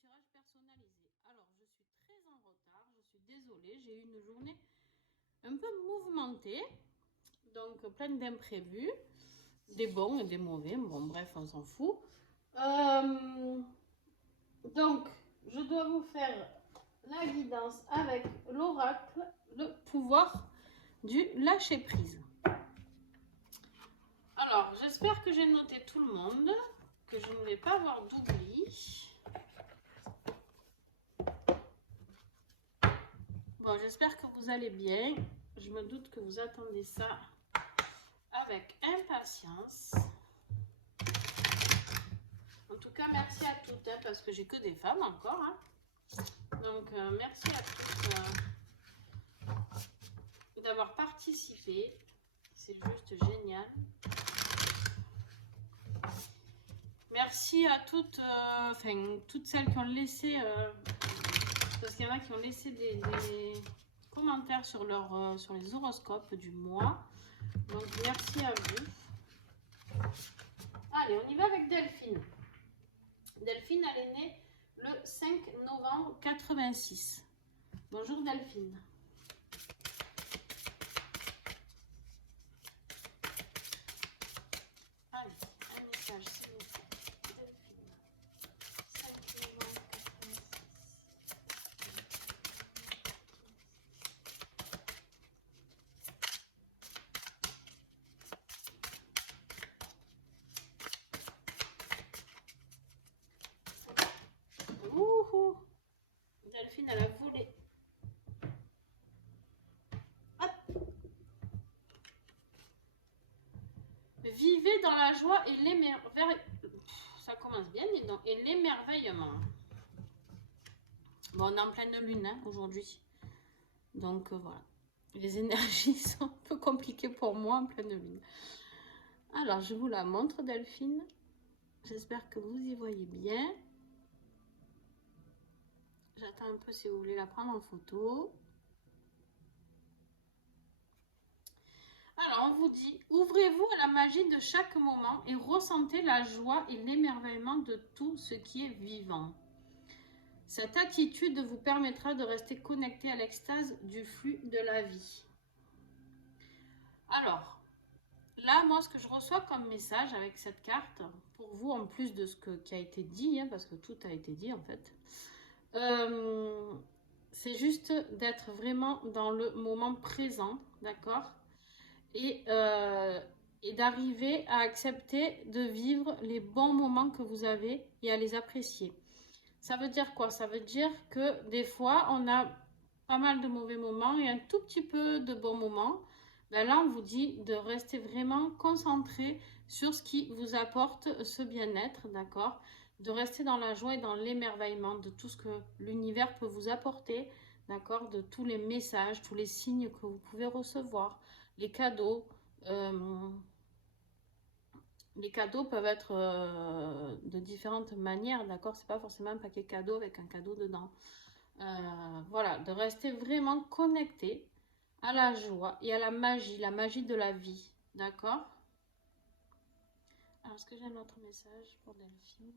tirage personnalisé. Alors, je suis très en retard, je suis désolée, j'ai eu une journée un peu mouvementée, donc pleine d'imprévus, des bons et des mauvais, bon bref, on s'en fout. Donc, je dois vous faire la guidance avec l'oracle, le pouvoir du lâcher-prise. Alors, j'espère que j'ai noté tout le monde, que je ne vais pas avoir d'oubli. Bon, j'espère que vous allez bien. Je me doute que vous attendez ça avec impatience. En tout cas, merci à toutes, hein, parce que j'ai que des femmes encore. Hein. Donc, merci à toutes d'avoir participé. C'est juste génial. Merci à toutes, toutes celles qui ont laissé, parce qu'il y en a qui ont laissé des commentaires sur, sur les horoscopes du mois. Donc, merci à vous. Allez, on y va avec Delphine. Delphine, elle est née le 5 novembre 86. Bonjour Delphine. Allez, un message, s'il vous plaît. Delphine, 5 novembre 86. Wouhou! Delphine, elle a volé. Hop! Vivez dans la joie et l'émerveillement. Ça commence bien, dis donc. Et l'émerveillement. Bon, on est en pleine lune hein, aujourd'hui. Donc voilà. Les énergies sont un peu compliquées pour moi en pleine lune. Alors, je vous la montre, Delphine. J'espère que vous y voyez bien. J'attends un peu si vous voulez la prendre en photo. Alors, on vous dit, ouvrez-vous à la magie de chaque moment et ressentez la joie et l'émerveillement de tout ce qui est vivant. Cette attitude vous permettra de rester connecté à l'extase du flux de la vie. Alors, là, moi, ce que je reçois comme message avec cette carte, pour vous, en plus de ce qui a été dit, hein, parce que tout a été dit en fait, c'est juste d'être vraiment dans le moment présent, d'accord, et d'arriver à accepter de vivre les bons moments que vous avez et à les apprécier. Ça veut dire quoi? Ça veut dire que des fois, on a pas mal de mauvais moments et un tout petit peu de bons moments. Ben là, on vous dit de rester vraiment concentré sur ce qui vous apporte ce bien-être, d'accord? De rester dans la joie et dans l'émerveillement de tout ce que l'univers peut vous apporter, d'accord? De tous les messages, tous les signes que vous pouvez recevoir, les cadeaux. Les cadeaux peuvent être de différentes manières, d'accord? C'est pas forcément un paquet cadeau avec un cadeau dedans. Voilà, de rester vraiment connecté à la joie et à la magie de la vie, d'accord? Alors, est-ce que j'ai un autre message pour Delphine?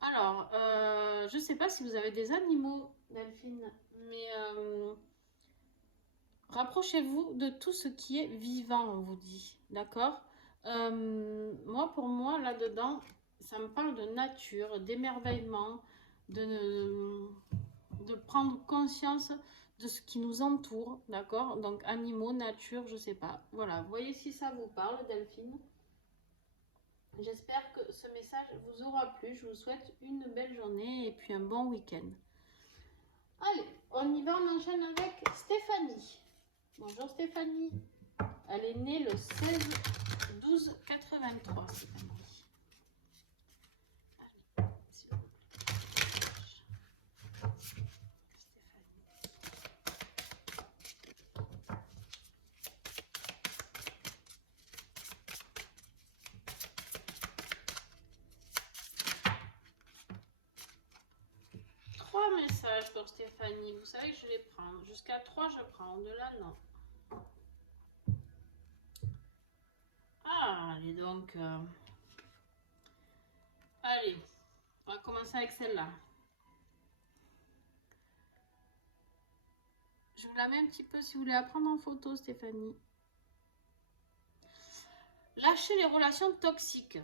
Alors, je sais pas si vous avez des animaux, Delphine, mais rapprochez-vous de tout ce qui est vivant, on vous dit, d'accord? Moi, pour moi, là-dedans, ça me parle de nature, d'émerveillement, de prendre conscience de ce qui nous entoure, d'accord? Donc, animaux, nature, je sais pas. Voilà, voyez si ça vous parle, Delphine. J'espère que ce message vous aura plu. Je vous souhaite une belle journée et puis un bon week-end. Allez, on y va, on enchaîne avec Stéphanie. Bonjour Stéphanie. Elle est née le 16-12-83, Stéphanie. Allez, s'il vous plaît. Stéphanie. 3 messages pour Stéphanie. Vous savez que je les prends. Jusqu'à 3, je prends. Au-delà, non. Allez donc, allez, on va commencer avec celle-là. Je vous la mets un petit peu si vous voulez la prendre en photo, Stéphanie. Lâchez les relations toxiques.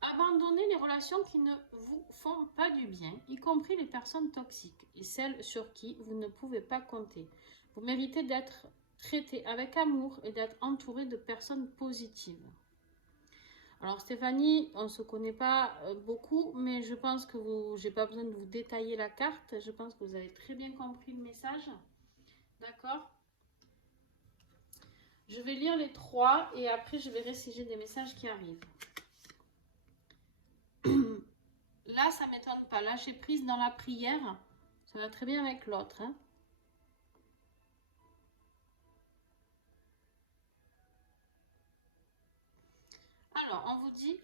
Abandonnez les relations qui ne vous font pas du bien, y compris les personnes toxiques et celles sur qui vous ne pouvez pas compter. Vous méritez d'être traité avec amour et d'être entouré de personnes positives. Alors Stéphanie, on ne se connaît pas beaucoup, mais je pense que j'ai pas besoin de vous détailler la carte. Je pense que vous avez très bien compris le message. D'accord? Je vais lire les 3 et après je verrai si j'ai des messages qui arrivent. Là, ça ne m'étonne pas. Lâcher prise dans la prière, ça va très bien avec l'autre. Hein. Alors, on vous dit,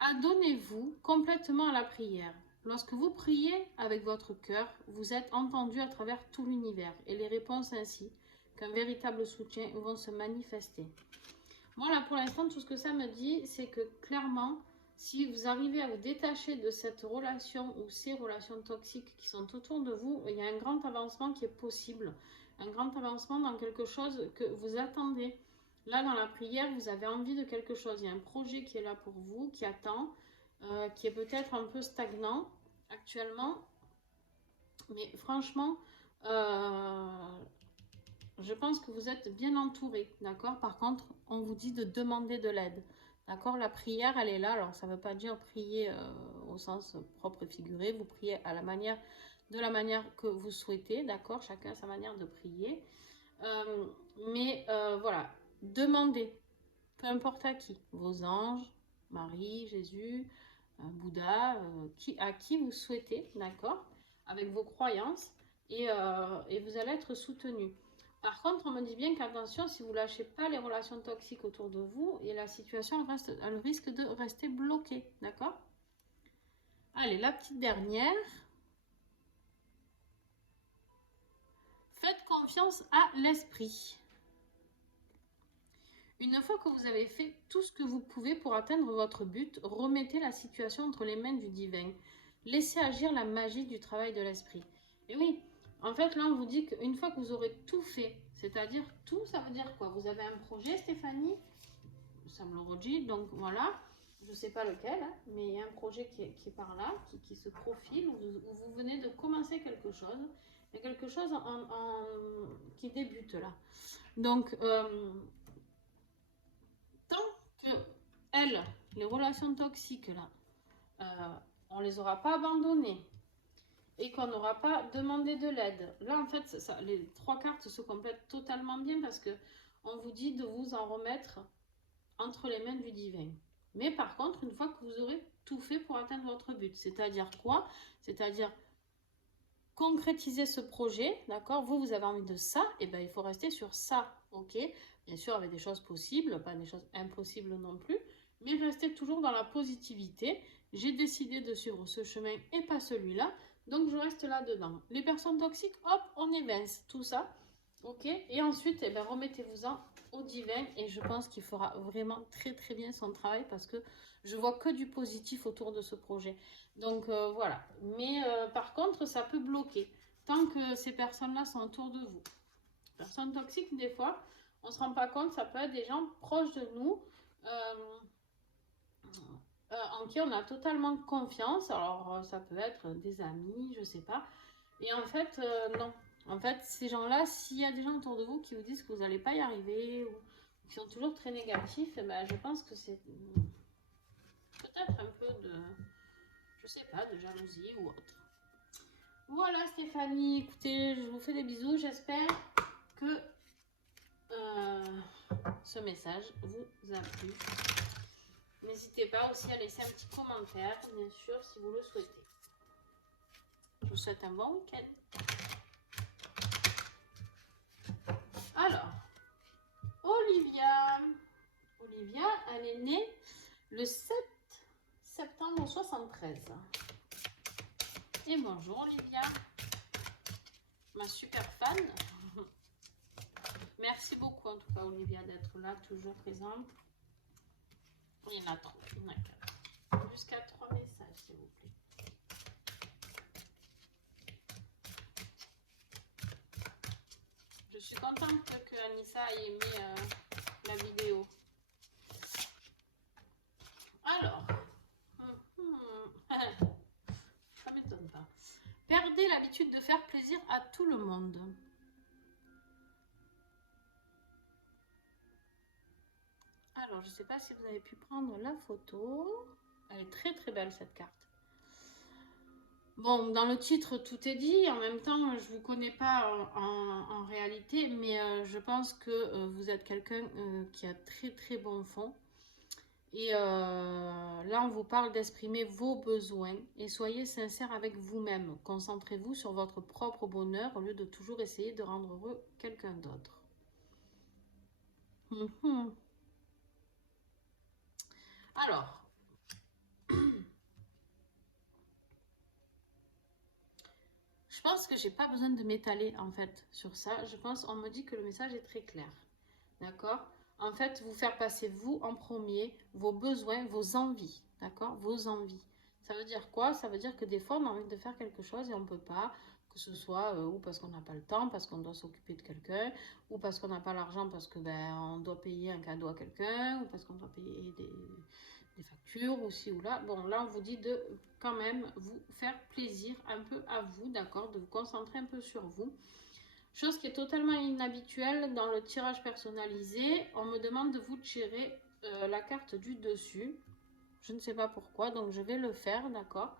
adonnez-vous complètement à la prière. Lorsque vous priez avec votre cœur, vous êtes entendu à travers tout l'univers et les réponses ainsi qu'un véritable soutien vont se manifester. Moi, là, pour l'instant, tout ce que ça me dit, c'est que clairement, si vous arrivez à vous détacher de cette relation ou ces relations toxiques qui sont autour de vous, il y a un grand avancement qui est possible. Un grand avancement dans quelque chose que vous attendez. Là, dans la prière, vous avez envie de quelque chose. Il y a un projet qui est là pour vous, qui attend, qui est peut-être un peu stagnant actuellement. Mais franchement, je pense que vous êtes bien entouré, d'accord? Par contre, on vous dit de demander de l'aide, d'accord? La prière, elle est là. Alors, ça ne veut pas dire prier au sens propre et figuré. Vous priez à la manière que vous souhaitez, d'accord? Chacun a sa manière de prier. Voilà, demandez, peu importe à qui, vos anges, Marie, Jésus, Bouddha, à qui vous souhaitez, d'accord, avec vos croyances, et vous allez être soutenu. Par contre, on me dit bien qu'attention, si vous ne lâchez pas les relations toxiques autour de vous, et la situation elle risque de rester bloquée, d'accord? Allez, la petite dernière. Faites confiance à l'esprit. Une fois que vous avez fait tout ce que vous pouvez pour atteindre votre but, remettez la situation entre les mains du divin. Laissez agir la magie du travail de l'esprit. Et oui, en fait, là, on vous dit qu'une fois que vous aurez tout fait, c'est-à-dire tout, ça veut dire quoi? Vous avez un projet, Stéphanie? Ça me le redit, donc voilà. Je ne sais pas lequel, hein, mais il y a un projet qui est par là, qui se profile, où vous venez de commencer quelque chose. Il y a quelque chose qui débute là. Donc, tant que les relations toxiques là, on les aura pas abandonnées et qu'on n'aura pas demandé de l'aide. Là, en fait, les 3 cartes se complètent totalement bien parce que on vous dit de vous en remettre entre les mains du divin. Mais par contre, une fois que vous aurez tout fait pour atteindre votre but, c'est-à-dire quoi? C'est-à-dire concrétiser ce projet, d'accord? Vous avez envie de ça, et bien il faut rester sur ça, ok? Bien sûr, avec des choses possibles, pas des choses impossibles non plus, mais restez toujours dans la positivité. J'ai décidé de suivre ce chemin et pas celui-là, donc je reste là-dedans. Les personnes toxiques, hop, on évince tout ça, ok? Et ensuite, eh ben, remettez-vous-en au divin et je pense qu'il fera vraiment très très bien son travail parce que je vois que du positif autour de ce projet. Donc voilà. Mais par contre, ça peut bloquer tant que ces personnes-là sont autour de vous. Personnes toxiques, des fois, on ne se rend pas compte, ça peut être des gens proches de nous en qui on a totalement confiance. Alors, ça peut être des amis, je sais pas. Et en fait, non. En fait, ces gens-là, s'il y a des gens autour de vous qui vous disent que vous n'allez pas y arriver ou qui sont toujours très négatifs, eh ben, je pense que c'est peut-être un peu de, je sais pas, de jalousie ou autre. Voilà Stéphanie, écoutez, je vous fais des bisous. J'espère que ce message vous a plu. N'hésitez pas aussi à laisser un petit commentaire, bien sûr, si vous le souhaitez. Je vous souhaite un bon week-end. Alors, Olivia, elle est née le 7 septembre 73. Et bonjour Olivia, ma super fan. Merci beaucoup en tout cas Olivia d'être là, toujours présente. Il y en a trop, il y en a 4. Jusqu'à 3 messages, s'il vous plaît. Je suis contente que Anissa ait aimé la vidéo. Alors, ça m'étonne pas. Perdez l'habitude de faire plaisir à tout le monde. Alors, je ne sais pas si vous avez pu prendre la photo. Elle est très très belle cette carte. Bon, dans le titre, tout est dit. En même temps, je ne vous connais pas en réalité, mais je pense que vous êtes quelqu'un qui a très très bon fond. Et là, on vous parle d'exprimer vos besoins et soyez sincère avec vous-même. Concentrez-vous sur votre propre bonheur au lieu de toujours essayer de rendre heureux quelqu'un d'autre. Alors, je pense que j'ai pas besoin de m'étaler en fait sur ça. Je pense, on me dit que le message est très clair. D'accord? En fait, vous faire passer vous en premier, vos besoins, vos envies. D'accord? Vos envies. Ça veut dire quoi? Ça veut dire que des fois, on a envie de faire quelque chose et on ne peut pas. Que ce soit ou parce qu'on n'a pas le temps, parce qu'on doit s'occuper de quelqu'un, ou parce qu'on n'a pas l'argent, parce que on doit payer un cadeau à quelqu'un, ou parce qu'on doit payer des factures aussi ou là. Bon, là, on vous dit de quand même vous faire plaisir un peu à vous, d'accord? De vous concentrer un peu sur vous. Chose qui est totalement inhabituelle dans le tirage personnalisé. On me demande de vous tirer la carte du dessus. Je ne sais pas pourquoi, donc je vais le faire, d'accord?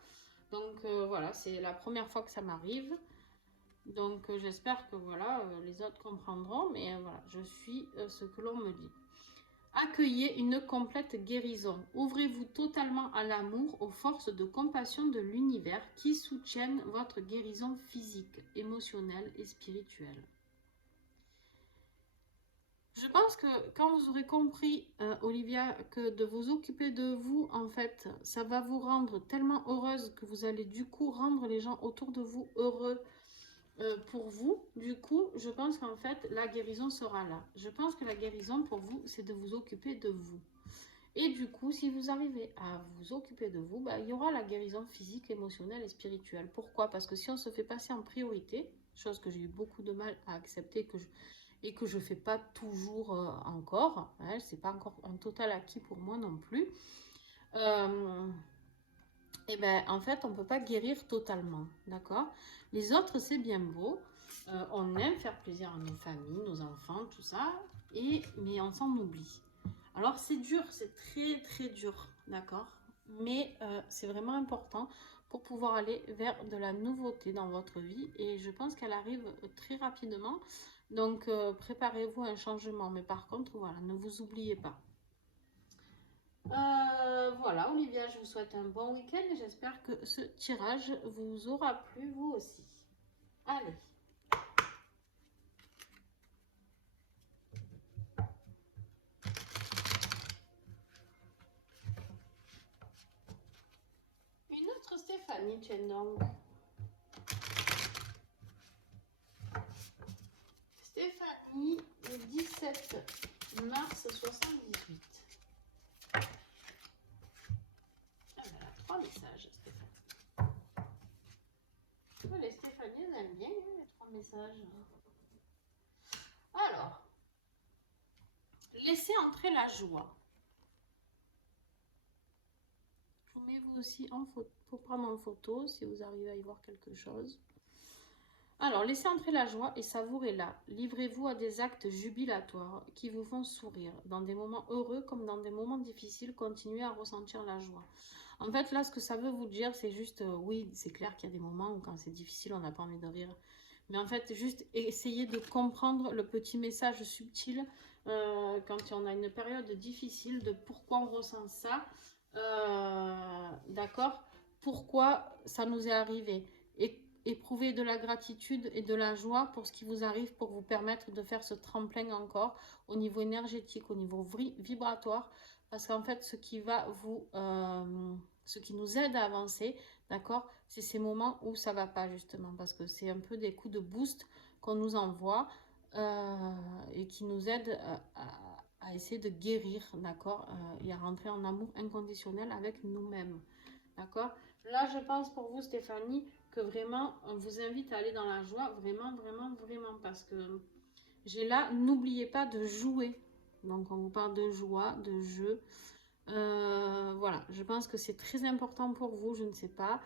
Donc voilà, c'est la première fois que ça m'arrive. Donc j'espère que voilà, les autres comprendront, mais voilà, je suis ce que l'on me dit. Accueillez une complète guérison. Ouvrez-vous totalement à l'amour, aux forces de compassion de l'univers qui soutiennent votre guérison physique, émotionnelle et spirituelle. Je pense que quand vous aurez compris, Olivia, que de vous occuper de vous, en fait, ça va vous rendre tellement heureuse que vous allez du coup rendre les gens autour de vous heureux pour vous. Du coup, je pense qu'en fait, la guérison sera là. Je pense que la guérison pour vous, c'est de vous occuper de vous. Et du coup, si vous arrivez à vous occuper de vous, il y aura la guérison physique, émotionnelle et spirituelle. Pourquoi? Parce que si on se fait passer en priorité, chose que j'ai eu beaucoup de mal à accepter, et que je ne fais pas toujours encore, hein, c'est pas encore un total acquis pour moi non plus, et en fait, on ne peut pas guérir totalement, d'accord? Les autres, c'est bien beau, on aime faire plaisir à nos familles, nos enfants, tout ça, mais on s'en oublie. Alors, c'est dur, c'est très, très dur, d'accord? Mais c'est vraiment important pour pouvoir aller vers de la nouveauté dans votre vie. Et je pense qu'elle arrive très rapidement. Donc, préparez-vous à un changement. Mais par contre, voilà, ne vous oubliez pas. Voilà, Olivia, je vous souhaite un bon week-end et j'espère que ce tirage vous aura plu, vous aussi. Allez. Une autre Stéphanie, tiens donc. Stéphanie, le 17 mars 78. Ah voilà, 3 messages, Stéphanie. Oh, les Stéphanies aiment bien les 3 messages. Alors, laissez entrer la joie. Je vous mets vous aussi en photo, pour prendre en photo si vous arrivez à y voir quelque chose. Alors, laissez entrer la joie et savourez-la. Livrez-vous à des actes jubilatoires qui vous font sourire. Dans des moments heureux comme dans des moments difficiles, continuez à ressentir la joie. En fait, là, ce que ça veut vous dire, c'est juste, oui, c'est clair qu'il y a des moments où quand c'est difficile, on n'a pas envie de rire. Mais en fait, juste essayez de comprendre le petit message subtil quand on a une période difficile de pourquoi on ressent ça. D'accord? Pourquoi ça nous est arrivé? Et éprouver de la gratitude et de la joie pour ce qui vous arrive pour vous permettre de faire ce tremplin encore au niveau énergétique, au niveau vibratoire. Parce qu'en fait, ce qui va vous... ce qui nous aide à avancer, d'accord, c'est ces moments où ça va pas justement, parce que c'est un peu des coups de boost qu'on nous envoie et qui nous aident à essayer de guérir, d'accord, et à rentrer en amour inconditionnel avec nous-mêmes, d'accord. Là, je pense pour vous, Stéphanie, que vraiment, on vous invite à aller dans la joie, vraiment, vraiment, vraiment, parce que j'ai là, n'oubliez pas de jouer. Donc, on vous parle de joie, de jeu. Voilà, je pense que c'est très important pour vous, je ne sais pas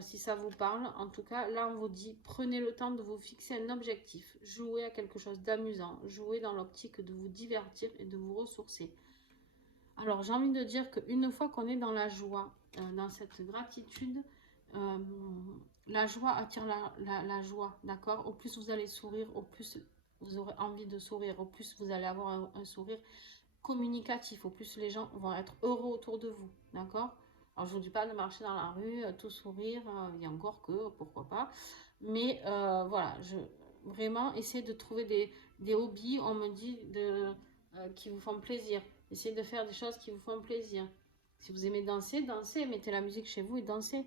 si ça vous parle. En tout cas, là, on vous dit, prenez le temps de vous fixer un objectif. Jouez à quelque chose d'amusant. Jouez dans l'optique de vous divertir et de vous ressourcer. Alors, j'ai envie de dire qu'une fois qu'on est dans la joie, dans cette gratitude, euh, la joie attire la joie, d'accord. Au plus vous allez sourire, au plus vous aurez envie de sourire, au plus vous allez avoir un sourire communicatif, au plus les gens vont être heureux autour de vous, d'accord. Alors, je ne vous dis pas de marcher dans la rue, tout sourire, il y a encore que, pourquoi pas. Mais voilà, vraiment, essayez de trouver des hobbies, on me dit, qui vous font plaisir. Essayez de faire des choses qui vous font plaisir. Si vous aimez danser, dansez, mettez la musique chez vous et dansez.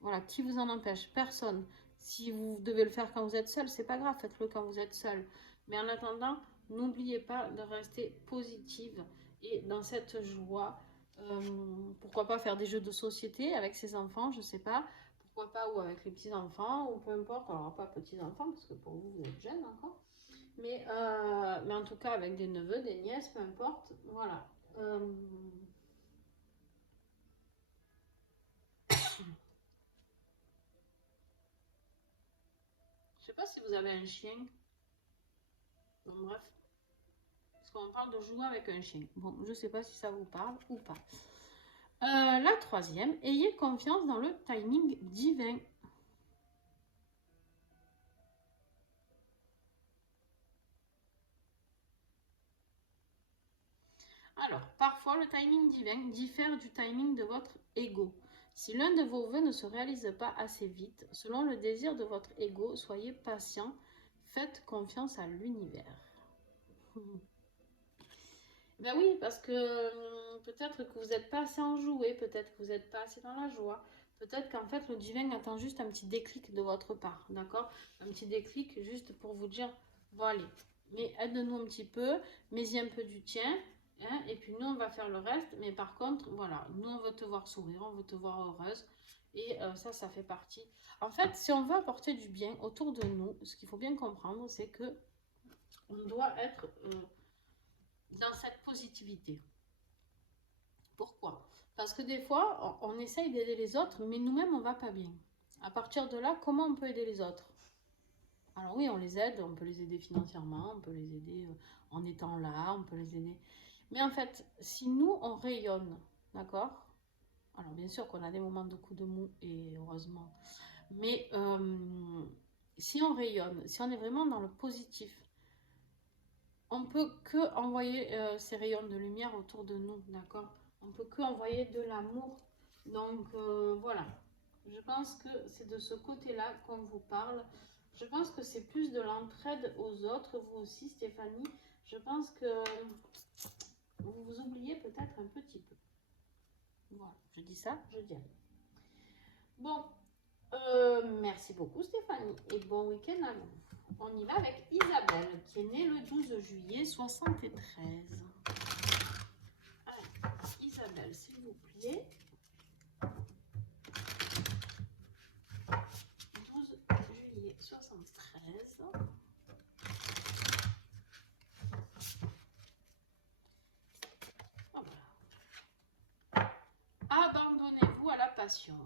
Voilà, qui vous en empêche? Personne. Si vous devez le faire quand vous êtes seul, c'est pas grave, faites-le quand vous êtes seul. Mais en attendant, n'oubliez pas de rester positive et dans cette joie. Pourquoi pas faire des jeux de société avec ses enfants, je sais pas. Pourquoi pas, ou avec les petits-enfants, ou peu importe. Alors, pas petits-enfants, parce que pour vous, vous êtes jeunes encore. Mais en tout cas, avec des neveux, des nièces, peu importe. Voilà. Je sais pas si vous avez un chien. Bon, bref. Parce qu'on parle de jouer avec un chien. Bon, je sais pas si ça vous parle ou pas. La troisième, ayez confiance dans le timing divin. Alors, parfois, le timing divin diffère du timing de votre ego. Si l'un de vos vœux ne se réalise pas assez vite, selon le désir de votre ego, soyez patient, faites confiance à l'univers. Ben oui, parce que peut-être que vous n'êtes pas assez enjoué, peut-être que vous n'êtes pas assez dans la joie, peut-être qu'en fait le divin attend juste un petit déclic de votre part, d'accord. Un petit déclic juste pour vous dire, bon allez, mais aide-nous un petit peu, mets-y un peu du tien, hein, et puis nous on va faire le reste, mais par contre, voilà, nous on veut te voir sourire, on veut te voir heureuse, et ça fait partie. En fait, si on veut apporter du bien autour de nous, ce qu'il faut bien comprendre, c'est que on doit être dans cette positivité. Pourquoi? Parce que des fois, on essaye d'aider les autres, mais nous-mêmes, on va pas bien. À partir de là, comment on peut aider les autres? Alors oui, on les aide, on peut les aider financièrement, on peut les aider en étant là, on peut les aider. Mais en fait, si nous, on rayonne, d'accord? Alors bien sûr qu'on a des moments de coups de mou, et heureusement. Mais si on rayonne, si on est vraiment dans le positif, on peut que envoyer ces rayons de lumière autour de nous, d'accord? On peut que envoyer de l'amour. Donc voilà, je pense que c'est de ce côté-là qu'on vous parle. Je pense que c'est plus de l'entraide aux autres, vous aussi Stéphanie. Je pense que vous vous oubliez peut-être un petit peu. Voilà, je dis ça, je dis rien. Bon, merci beaucoup Stéphanie et bon week-end à vous. On y va avec Isabelle qui est née le 12 juillet 73. Alors, Isabelle, s'il vous plaît. 12 juillet 73. Voilà. Abandonnez-vous à la passion.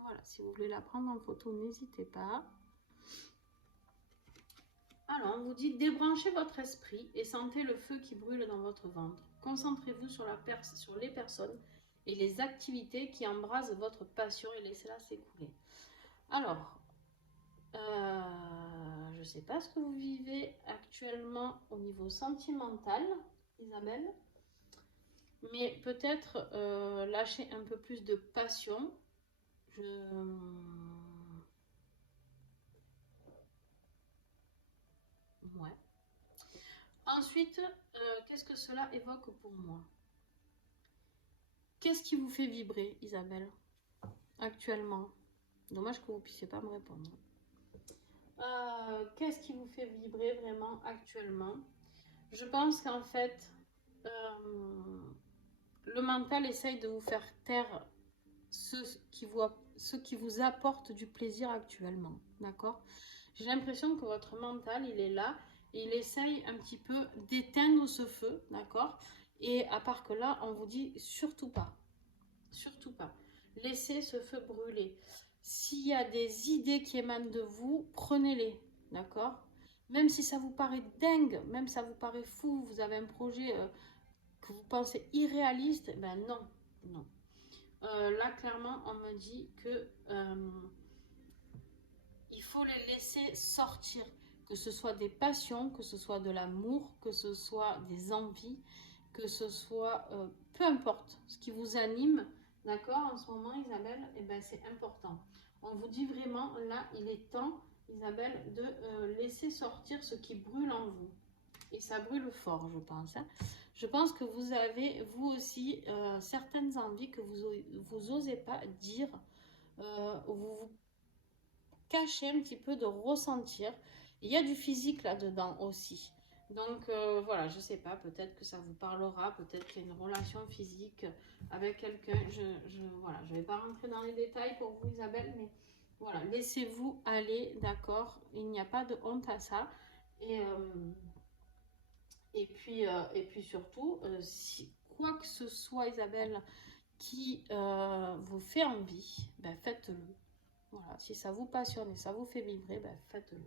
Voilà, si vous voulez la prendre en photo, n'hésitez pas. Alors, on vous dit débranchez votre esprit et sentez le feu qui brûle dans votre ventre. Concentrez-vous sur les personnes et les activités qui embrasent votre passion et laissez-la s'écouler. Alors, je ne sais pas ce que vous vivez actuellement au niveau sentimental, Isabelle, mais peut-être lâcher un peu plus de passion. Ouais. Ensuite, qu'est-ce que cela évoque pour moi? Qu'est-ce qui vous fait vibrer, Isabelle, actuellement? Dommage que vous ne puissiez pas me répondre. Qu'est-ce qui vous fait vibrer vraiment actuellement? Je pense qu'en fait, le mental essaye de vous faire taire ce ce qui vous apporte du plaisir actuellement. D'accord? J'ai l'impression que votre mental, il est là et il essaye un petit peu d'éteindre ce feu. D'accord? Et à part que là, on vous dit surtout pas. Surtout pas. Laissez ce feu brûler. S'il y a des idées qui émanent de vous, prenez-les. D'accord? Même si ça vous paraît dingue, même si ça vous paraît fou, vous avez un projet que vous pensez irréaliste, ben non, non. Là, clairement, on me dit que il faut les laisser sortir. Que ce soit des passions, que ce soit de l'amour, que ce soit des envies, que ce soit peu importe ce qui vous anime, d'accord, en ce moment, Isabelle, eh ben, c'est important. On vous dit vraiment, là, il est temps, Isabelle, de laisser sortir ce qui brûle en vous. Et ça brûle fort, je pense. Hein. Je pense que vous avez, vous aussi, certaines envies que vous osez pas dire, vous vous cachez un petit peu de ressentir. Il y a du physique là-dedans aussi. Donc voilà, je sais pas, peut-être que ça vous parlera, peut-être qu'il y a une relation physique avec quelqu'un. Voilà, je vais pas rentrer dans les détails pour vous, Isabelle, mais voilà, laissez-vous aller, d'accord. Il n'y a pas de honte à ça. Et, et puis surtout, si quoi que ce soit, Isabelle, qui vous fait envie, ben faites-le. Voilà, si ça vous passionne et ça vous fait vibrer, ben faites-le.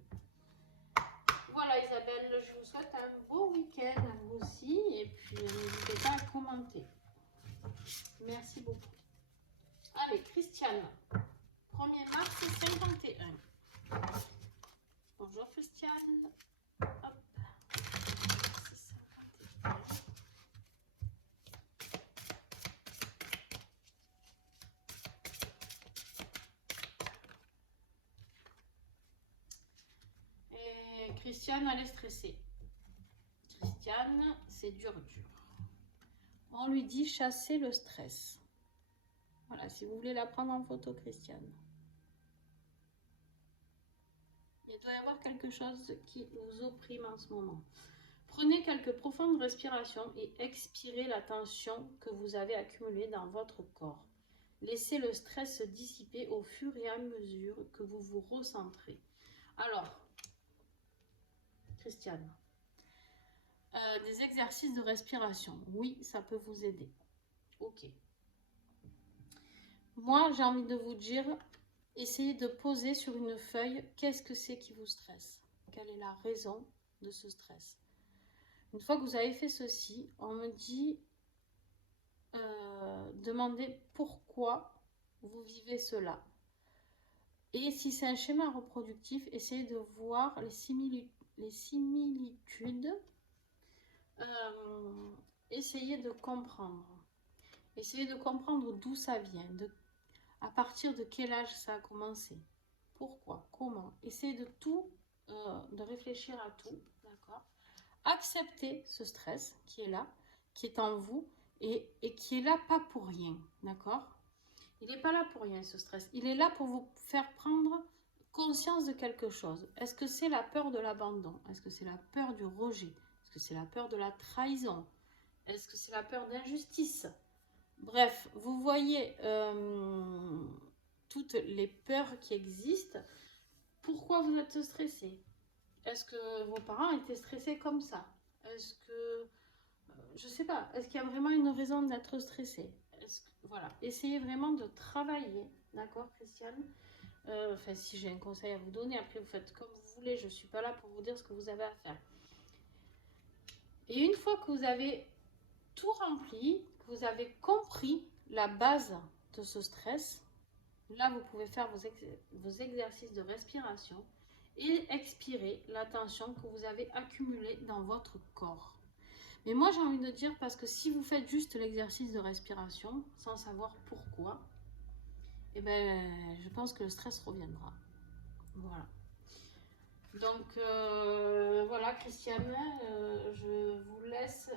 Voilà Isabelle, je vous souhaite un beau week-end à vous aussi et puis n'hésitez pas à commenter. Merci beaucoup. Allez, Christiane, 1er mars 51. Bonjour Christiane. Hop. Et Christiane, elle est stressée. Christiane, c'est dur. On lui dit chasser le stress. Voilà, si vous voulez la prendre en photo, Christiane. Il doit y avoir quelque chose qui vous opprime en ce moment. Prenez quelques profondes respirations et expirez la tension que vous avez accumulée dans votre corps. Laissez le stress se dissiper au fur et à mesure que vous vous recentrez. Alors, Christiane, des exercices de respiration. Oui, ça peut vous aider. Ok. Moi, j'ai envie de vous dire, essayez de poser sur une feuille qu'est-ce que c'est qui vous stresse. Quelle est la raison de ce stress? Une fois que vous avez fait ceci, on me dit demandez pourquoi vous vivez cela. Et si c'est un schéma reproductif, essayez de voir les similitudes. Essayez de comprendre. Essayez de comprendre d'où ça vient, à partir de quel âge ça a commencé. Pourquoi, comment. Essayez de tout, de réfléchir à tout, d'accord. Acceptez ce stress qui est là, qui est en vous et qui est là pas pour rien, d'accord. Il n'est pas là pour rien ce stress, il est là pour vous faire prendre conscience de quelque chose. Est-ce que c'est la peur de l'abandon? Est-ce que c'est la peur du rejet? Est-ce que c'est la peur de la trahison? Est-ce que c'est la peur d'injustice? Bref, vous voyez toutes les peurs qui existent. Pourquoi vous êtes stressé? Est-ce que vos parents étaient stressés comme ça? Est-ce que, je sais pas, est-ce qu'il y a vraiment une raison d'être stressé? Voilà, essayez vraiment de travailler, d'accord Christiane? Enfin, si j'ai un conseil à vous donner, après vous faites comme vous voulez, je ne suis pas là pour vous dire ce que vous avez à faire. Et une fois que vous avez tout rempli, que vous avez compris la base de ce stress, là vous pouvez faire vos exercices de respiration et expirer la tension que vous avez accumulée dans votre corps. Mais moi j'ai envie de dire, parce que si vous faites juste l'exercice de respiration sans savoir pourquoi, eh ben, je pense que le stress reviendra. Voilà. Donc voilà Christiane, je vous laisse.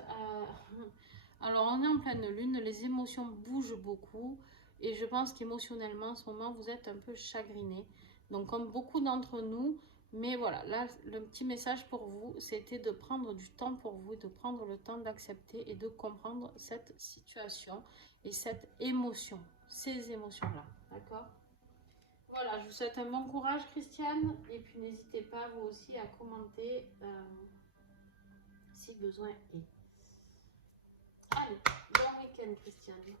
Alors on est en pleine lune, les émotions bougent beaucoup et je pense qu'émotionnellement en ce moment vous êtes un peu chagriné. Donc comme beaucoup d'entre nous, Mais voilà, là, le petit message pour vous, c'était de prendre du temps pour vous, de prendre le temps d'accepter et de comprendre cette situation et cette émotion, ces émotions-là. D'accord? Voilà, je vous souhaite un bon courage, Christiane. Et puis, n'hésitez pas, vous aussi, à commenter si besoin est. Allez, bon week-end, Christiane.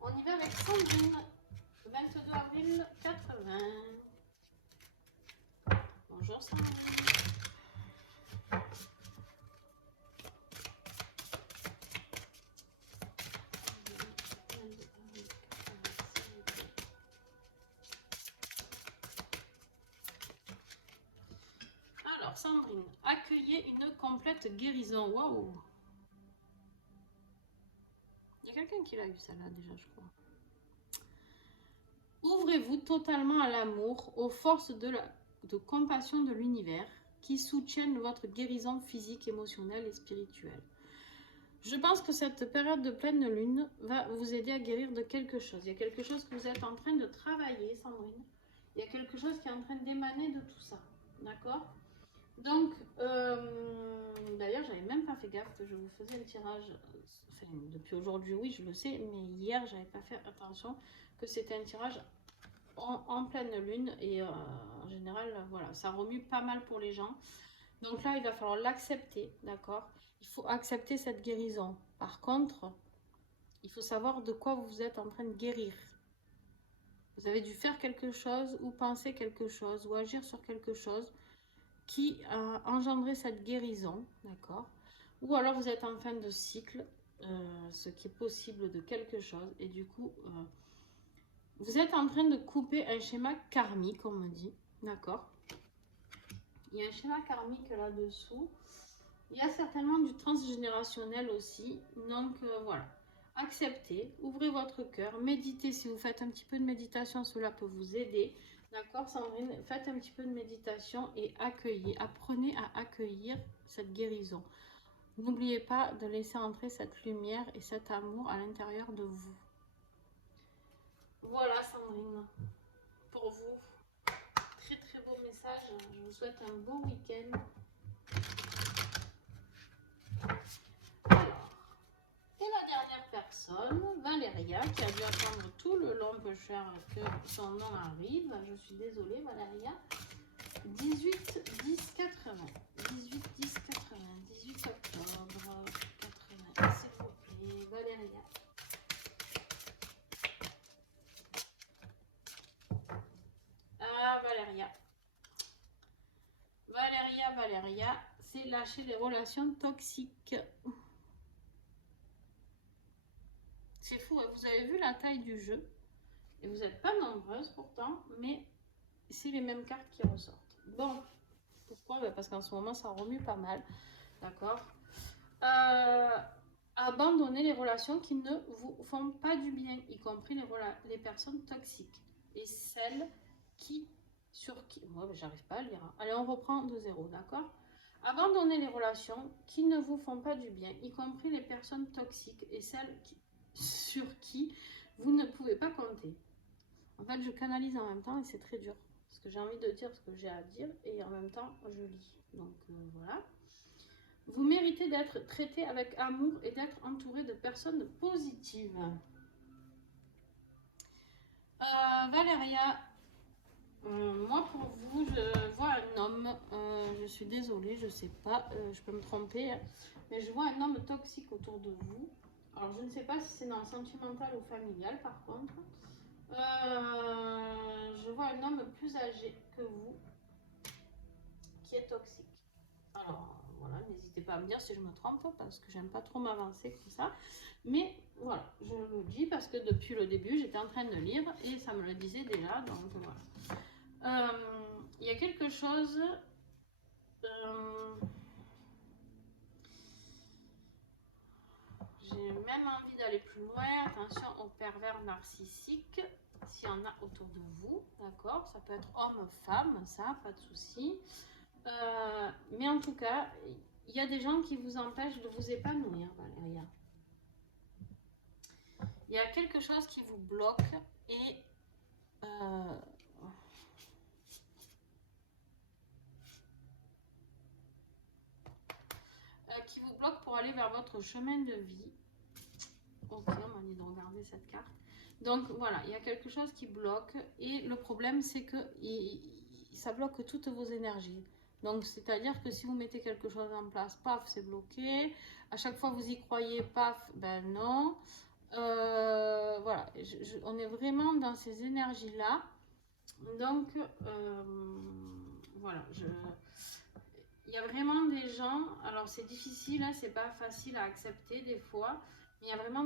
On y va avec Sandrine, 22 avril 80. Bonjour, Sandrine. Alors, Sandrine, accueillez une complète guérison. Waouh! Il y a quelqu'un qui l'a eu, ça là déjà, je crois. Ouvrez-vous totalement à l'amour, aux forces de compassion de l'univers qui soutiennent votre guérison physique, émotionnelle et spirituelle. Je pense que cette période de pleine lune va vous aider à guérir de quelque chose. Il y a quelque chose que vous êtes en train de travailler, Sandrine. Il y a quelque chose qui est en train d'émaner de tout ça. D'accord? Donc, d'ailleurs, j'avais même pas fait gaffe que je vous faisais le tirage. Enfin, depuis aujourd'hui, oui, je le sais, mais hier, j'avais pas fait attention que c'était un tirage en pleine lune. Et en général, voilà, ça remue pas mal pour les gens. Donc là, il va falloir l'accepter, d'accord? Il faut accepter cette guérison. Par contre, il faut savoir de quoi vous êtes en train de guérir. Vous avez dû faire quelque chose ou penser quelque chose ou agir sur quelque chose qui a engendré cette guérison, d'accord? Ou alors vous êtes en fin de cycle, ce qui est possible de quelque chose, et du coup, vous êtes en train de couper un schéma karmique, on me dit, d'accord? Il y a un schéma karmique là-dessous. Il y a certainement du transgénérationnel aussi. Donc voilà, acceptez, ouvrez votre cœur, méditez. Si vous faites un petit peu de méditation, cela peut vous aider. D'accord, Sandrine? Faites un petit peu de méditation et accueillez, apprenez à accueillir cette guérison. N'oubliez pas de laisser entrer cette lumière et cet amour à l'intérieur de vous. Voilà, Sandrine, pour vous. Très très beau message. Je vous souhaite un bon week-end. Et la dernière personne, Valéria, qui a dû attendre tout le long peu cher que son nom arrive. Je suis désolée, Valéria. 18 10 80. 18 10 80. 18 octobre 80. S'il vous plaît, Valéria. Ah, Valéria. Valéria, c'est lâcher les relations toxiques. C'est fou, hein, vous avez vu la taille du jeu. Et vous n'êtes pas nombreuses pourtant, mais c'est les mêmes cartes qui ressortent. Bon, pourquoi? Parce qu'en ce moment, ça remue pas mal. D'accord? Abandonnez les relations qui ne vous font pas du bien, y compris les personnes toxiques. Et celles sur qui... Moi, j'arrive pas à lire. Hein. Allez, on reprend de zéro, d'accord? Abandonnez les relations qui ne vous font pas du bien, y compris les personnes toxiques et celles sur qui vous ne pouvez pas compter. En fait, je canalise en même temps et c'est très dur. Parce que j'ai envie de dire ce que j'ai à dire et en même temps, je lis. Donc, voilà. Vous méritez d'être traité avec amour et d'être entouré de personnes positives. Valéria, moi pour vous, je vois un homme. Je suis désolée, je sais pas, je peux me tromper. Mais je vois un homme toxique autour de vous. Alors, je ne sais pas si c'est dans le sentimental ou familial par contre. Je vois un homme plus âgé que vous qui est toxique. Alors voilà, n'hésitez pas à me dire si je me trompe parce que j'aime pas trop m'avancer comme ça. Mais voilà, je le dis parce que depuis le début, j'étais en train de lire et ça me le disait déjà. Donc voilà. Il y a quelque chose. J'ai même envie d'aller plus loin. Attention aux pervers narcissiques. S'il y en a autour de vous, d'accord? Ça peut être homme, femme, ça, pas de souci. Mais en tout cas, il y a des gens qui vous empêchent de vous épanouir, Valéria. Il y a quelque chose qui vous bloque et vous bloque pour aller vers votre chemin de vie. Ok, on m'a dit de regarder cette carte. Donc voilà, il y a quelque chose qui bloque et le problème c'est que ça bloque toutes vos énergies. Donc c'est-à-dire que si vous mettez quelque chose en place, paf, c'est bloqué. À chaque fois vous y croyez, paf, ben non. Voilà, on est vraiment dans ces énergies-là. Donc voilà, il y a vraiment des gens, alors c'est difficile, hein, c'est pas facile à accepter des fois, mais il y a vraiment